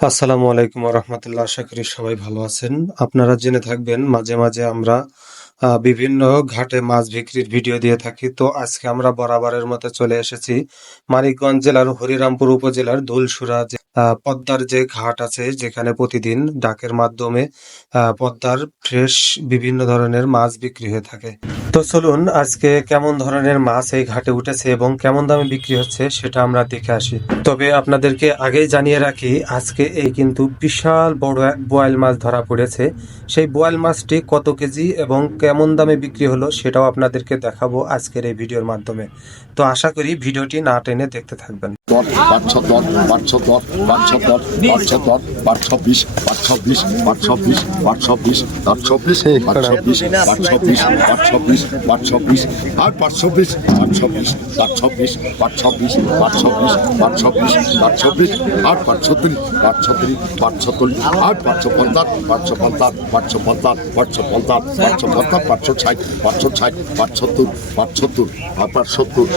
আসসালামু আলাইকুম রহমতুল্লাহ। আশা করি সবাই ভালো আছেন। আপনারা জেনে থাকবেন, মাঝে মাঝে আমরা বিভিন্ন ঘাটে মাছ বিক্রির ভিডিও দিয়ে থাকি। তো আজকে আমরা বরাবরের মতো চলে এসেছি মানিকগঞ্জ জেলার হরিরামপুর উপজেলার ধুলসুরা পদ্মার যে ঘাট আছে, যেখানে প্রতিদিন ডাকের মাধ্যমে পদ্মার ফ্রেশ বিভিন্ন ধরনের মাছ বিক্রি হয়ে থাকে। তো চলুন আজকে কেমন ধরনের মাছ এই ঘাটে উঠেছে এবং কেমন দামে বিক্রি হচ্ছে সেটা আমরা দেখে আসি। তবে আপনাদেরকে আগেই জানিয়ে রাখি, আজকে এই কিন্তু বিশাল বড় এক বোয়াল মাছ ধরা পড়েছে। সেই বোয়াল মাছটি কত কেজি এবং কেমন দামে বিক্রি হলো সেটাও আপনাদেরকে দেখাবো আজকের এই ভিডিওর মাধ্যমে। তো আশা করি ভিডিওটি না টেনে দেখতে থাকবেন। দর পাঁচশো দর পাঁচশো দর পাঁচশো দর পাঁচশো দর পাঁচশো বিশ পাঁচশো বিশ পাঁচশো বিশ পাঁচশো বিশ পাঁচশো বিশ পাঁচশো বিশ পাঁচশো বিশ পাঁচশো বিশ পাঁচশো বিশ আর পাঁচশো বিশ পাঁচশো বিশ পাঁচশো বিশ পাঁচশো বিশ পাঁচশো বিশ পাঁচশো বিশ পাঁচশো বিশ আর পাঁচশো তিন পাঁচশো তিন পাঁচশো তিন আর পাঁচশো পঞ্চাশ পাঁচশো পঞ্চাশ পাঁচশো পঞ্চাশ পাঁচশো পঞ্চাশ পাঁচশো পঞ্চাশ পাঁচশো ষাট পাঁচশো ষাট পাঁচশো তুর পাঁচশো তুর আর পাঁচশো তুর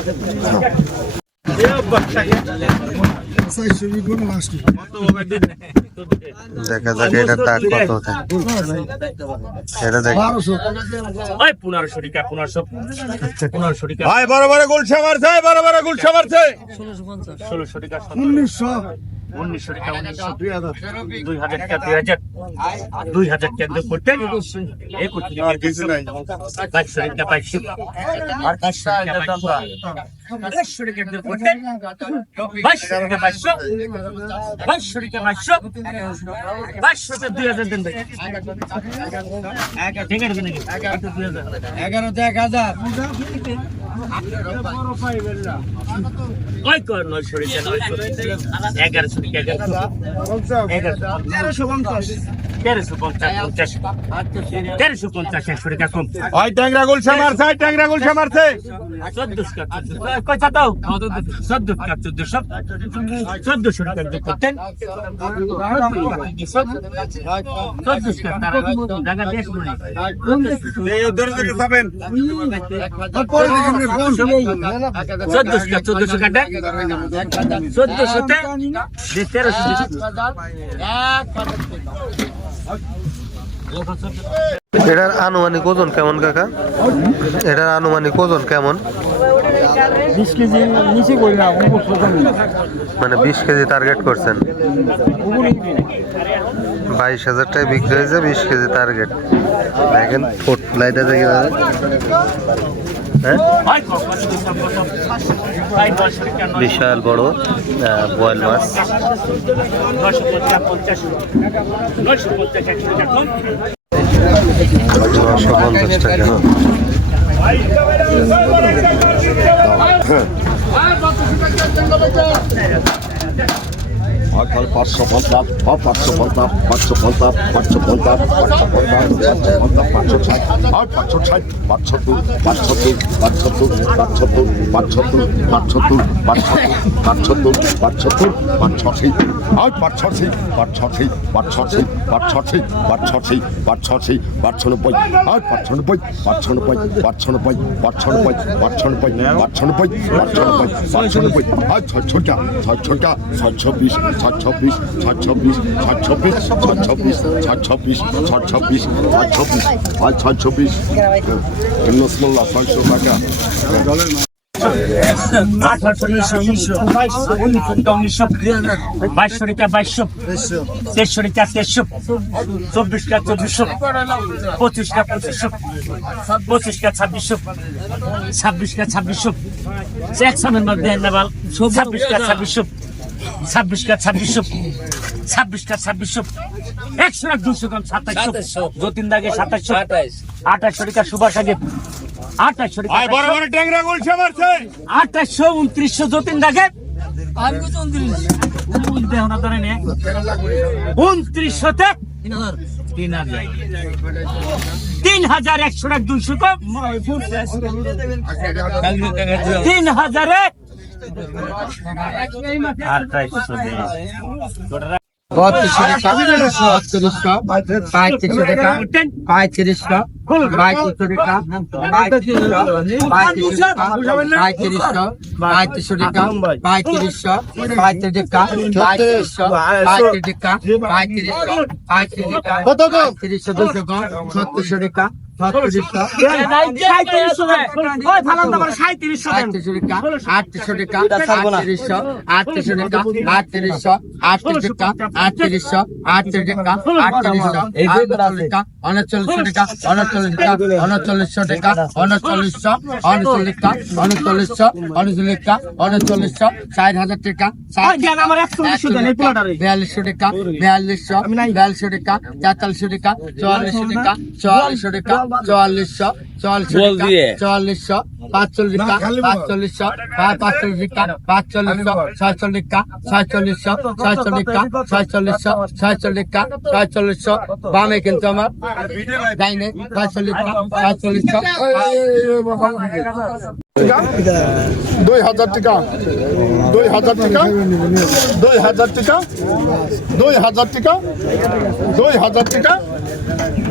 দেখা যাক এটা দাগ কত এটা দেখ। পনেরোশো টাকা পনেরোশো পনেরোশো টাকা। ভাই বড় বড় গুলশা মারছে বড় বড় গুলশা মারছে। ষোলোশো টাকা উনিশশো। উনিশশো টাকা উনিশশো দুই হাজার টাকা দুই হাজার দুই হাজার টাকা দিয়ে করতেন এই করতে আর কিছু নাই বাইশশো টাকা বাইশশো আর বাইশশো টাকা বাইশশো বাইশশো টাকা করতেন বাইশশো টাকা বাইশশো বাইশশো টাকা বাইশশো বাইশশো টাকা দুই হাজার দেন ভাই ঠিক আছে নাকি দুই হাজার ওই কর নয়শো টাকা নয়শো এগারোশো তেরোশো পঞ্চাশ। তেরোশো পঞ্চাশ পঞ্চাশ। তেরোশো পঞ্চাশ। একশো টাকা কম। ওই ট্যাংরা গুলশা মারছে ওই ট্যাংরা গুলশা মারছে। চোদ্দশো টাকা কয়টা দাও চোদ্দশো চোদ্দশো চোদ্দশো টাকা দিয়ে করতেন চোদ্দশো টাকা। তারা দেশ এই উদ্ধর থেকে যাবেন চোদ্দশো চোদ্দশো কাটা চোদ্দশোতে তেরোশো এটার আনুমানিক ওজন কেমন, কাকা? এটার আনুমানিক ওজন কেমন? মানে বিশ কেজি টার্গেট করছেন। বাইশ হাজার টাকা বিক্রি হয়েছে, বিশ কেজি টার্গেট দেখেন ফোট লাইটা দেখে বিশাল বড় বোয়াল মাছ। নশো পঞ্চাশ টাকা। তাহলে পাঁচশো পঞ্চাশ আর পাঁচশো পঞ্চাশ পাঁচশো পঞ্চাশ পাঁচশো পঞ্চাশ পাঁচশো পঞ্চাশ, পাঁচশো ষাট, আর পাঁচশো ষাট, পাঁচশো দু পাঁচশো দু পাঁচশো দু পাঁচশো দু পাঁচশো দু পাঁচশো দু পাঁচশো দু পাঁচশো দু, পাঁচশো আশি আর পাঁচশো আশি পাঁচশো আশি পাঁচশো আশি পাঁচশো আশি পাঁচশো আশি পাঁচশো আশি পাঁচশো নব্বই, আর পাঁচশো নব্বই পাঁচশো নব্বই পাঁচশো নব্বই পাঁচশো নব্বই পাঁচশো নব্বই পাঁচশো নব্বই পাঁচশো নব্বই পাঁচশো নব্বই, আর ছয়শো টা ছয়শো টা ছয়শো বিশ ষাট ছাব্বিশ ষাট ছাব্বিশ ষাট ছাব্বিশ ষাট ছাব্বিশ ষাট ছাব্বিশ ষাট ছাব্বিশ ষাট ছাব্বিশ আজ ষাট ছাব্বিশ ইন্নসমল্লা ছয়শো টাকা বাইশটা বাইশশো তেরশোটা তেরশো চব্বিশটা চব্বিশশো পঁচিশটা পঁচিশশো পঁচিশটা ছাব্বিশশো ছাব্বিশটা ছাব্বিশশো একসামের মধ্যে ছাব্বিশটা ছাব্বিশশো ছাব্বিশ ছাব্বিশশো ছাব্বিশ টাকা ছাব্বিশশো একশো টাকা দুশো গ্রাম যতীন দাগে আঠাশশো টাকা সুভাষ আগে। টাকা উনত্রিশশো যতীন দাগে। উনত্রিশশোতে তিন হাজার। তিন হাজার একশো টাকা দুশো কম। তিন হাজারে বত্রিশ টাকা। সাতচল্লিশ টাকা। পঁয়ত্রিশ টাকা। পঁয়ত্রিশ টাকা। পঁয়ত্রিশশো পঁয়ত্রিশ টাকা পঁয়ত্রিশশো দুশো কম ছত্রিশশো টাকা ছত্রিশশো আটত্রিশশো টাকা আটত্রিশশো টাকা আটত্রিশশো আটত্রিশশো টাকা আটত্রিশশো আটত্রিশ টাকা আটত্রিশশো আটত্রিশ টাকা আটত্রিশশো আটত্রিশ টাকা উনচল্লিশশো টাকা উনচল্লিশ টাকা উনচল্লিশশো টাকা উনচল্লিশশো উনচল্লিশ টাকা উনচল্লিশশো উনচল্লিশ টাকা উনচল্লিশশো ষাট হাজার টাকা বিয়াল্লিশশো টাকা বিয়াল্লিশশো বিয়াল্লিশশো টাকা তেতাল্লিশশো টাকা চুয়াল্লিশশো টাকা চুয়াল্লিশশো টাকা চুয়াল্লিশশো চুয়াল্লিশশো টাকা চুয়াল্লিশশো পাঁচচল্লিশ টাকা পাঁচচল্লিশশো পাঁচচল্লিশ টাকা পাঁচচল্লিশশো ছয়চল্লিশ টাকা ছয়চল্লিশশো ছয়চল্লিশ টাকা ছয়চল্লিশশো ছয়চল্লিশ টাকা ছয়চল্লিশশো বামে কিন্তু আমার গাইনে ছয়চল্লিশ পাঁচচল্লিশ পাঁচচল্লিশ দুই হাজার টাকা। দুই হাজার টাকা? দুই হাজার টাকা? দুই হাজার টাকা? দুই হাজার টাকা?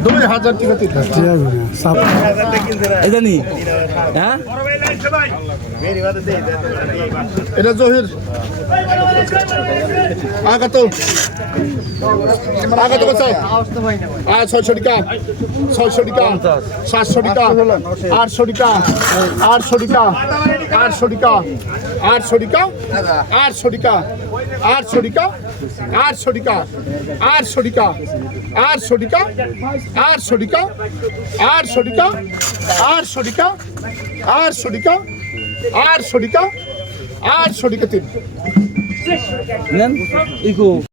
দুই হাজার টাকা তিন এটা জহির। আগত। আগত কত? ছয়শো টাকা। ছয়শো টাকা। সাতশো টাকা। আটশো টাকা। আটশো টাকা আটশো টাকা আটশো টাকা আটশো টাকা আটশো টাকা আটশো টাকা আটশো টাকা আটশো টাকা আটশো টাকা আটশো টাকা আটশো টাকা আটশো টাকা আটশো টাকা আটশো টাকা তিন